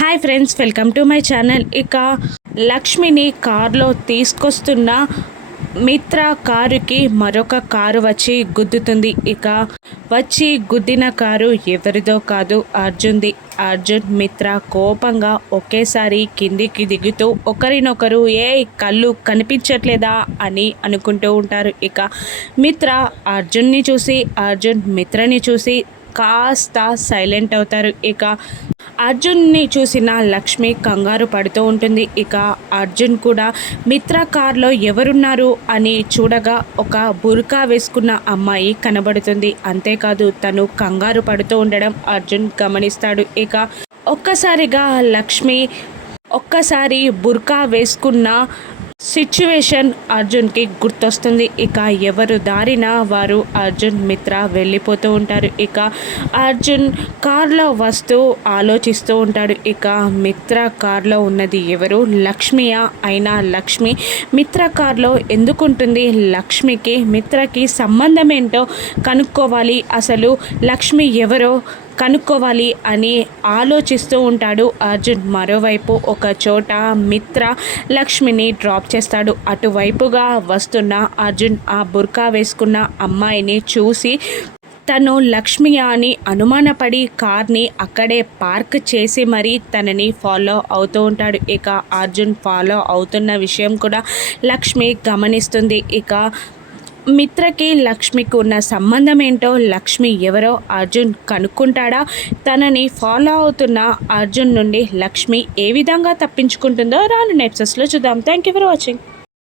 Hi friends, welcome to my channel. ఇక లక్ష్మిని కారులో తీసుకొస్తున్న మిత్ర కారుకి మరొక కారు వచ్చి గుద్దుతుంది. ఇక వచ్చి గుద్దిన కారు ఎవరిదో కాదు, అర్జున్ది. అర్జున్ మిత్ర కోపంగా ఒకేసారి కిందికి దిగుతూ ఒకరినొకరు కళ్ళు కనిపించట్లేదా అని అనుకుంటూ ఉంటారు. ఇక మిత్ర అర్జున్ని చూసి, అర్జున్ మిత్రని చూసి కాస్త సైలెంట్ అవుతారు. ఇక అర్జున్ని చూసిన లక్ష్మి కంగారు పడుతూ ఉంటుంది. ఇక అర్జున్ కూడా మిత్ర కార్లో ఎవరున్నారు అని చూడగా ఒక బుర్కా వేసుకున్న అమ్మాయి కనబడుతుంది. అంతేకాదు తను కంగారు పడుతూ ఉండడం అర్జున్ గమనిస్తాడు. ఇక ఒక్కసారిగా లక్ష్మి బుర్కా వేసుకున్న సిచ్యువేషన్ అర్జున్కి గుర్తొస్తుంది. ఇక ఎవరు దారిన వారు అర్జున్ మిత్ర వెళ్ళిపోతూ ఉంటారు. ఇక అర్జున్ కార్లో వస్తూ ఆలోచిస్తూ ఉంటాడు. ఇక మిత్ర కార్లో ఉన్నది ఎవరు? లక్ష్మియా? అయినా లక్ష్మి మిత్ర కార్లో ఎందుకుంటుంది? లక్ష్మికి మిత్రకి సంబంధం ఏంటో కనుక్కోవాలి. అసలు లక్ష్మి ఎవరో కనుక్కోవాలి అని ఆలోచిస్తూ ఉంటాడు అర్జున్. మరోవైపు ఒక చోట మిత్ర లక్ష్మిని డ్రాప్ చేస్తాడు. అటువైపుగా వస్తున్న అర్జున్ ఆ బుర్కా వేసుకున్న అమ్మాయిని చూసి తను లక్ష్మి అని అనుమానపడి కార్ని అక్కడే పార్క్ చేసి మరీ తనని ఫాలో అవుతూ ఉంటాడు. ఇక అర్జున్ ఫాలో అవుతున్న విషయం కూడా లక్ష్మి గమనిస్తుంది. ఇక మిత్రకి లక్ష్మికి ఉన్న సంబంధం ఏంటో, లక్ష్మి ఎవరో అర్జున్ కనుక్కుంటాడా? తనని ఫాలో అవుతున్న అర్జున్ నుండి లక్ష్మి ఏ విధంగా తప్పించుకుంటుందో రాను ఎపిసోడ్స్లో చూద్దాం. Thank you for watching.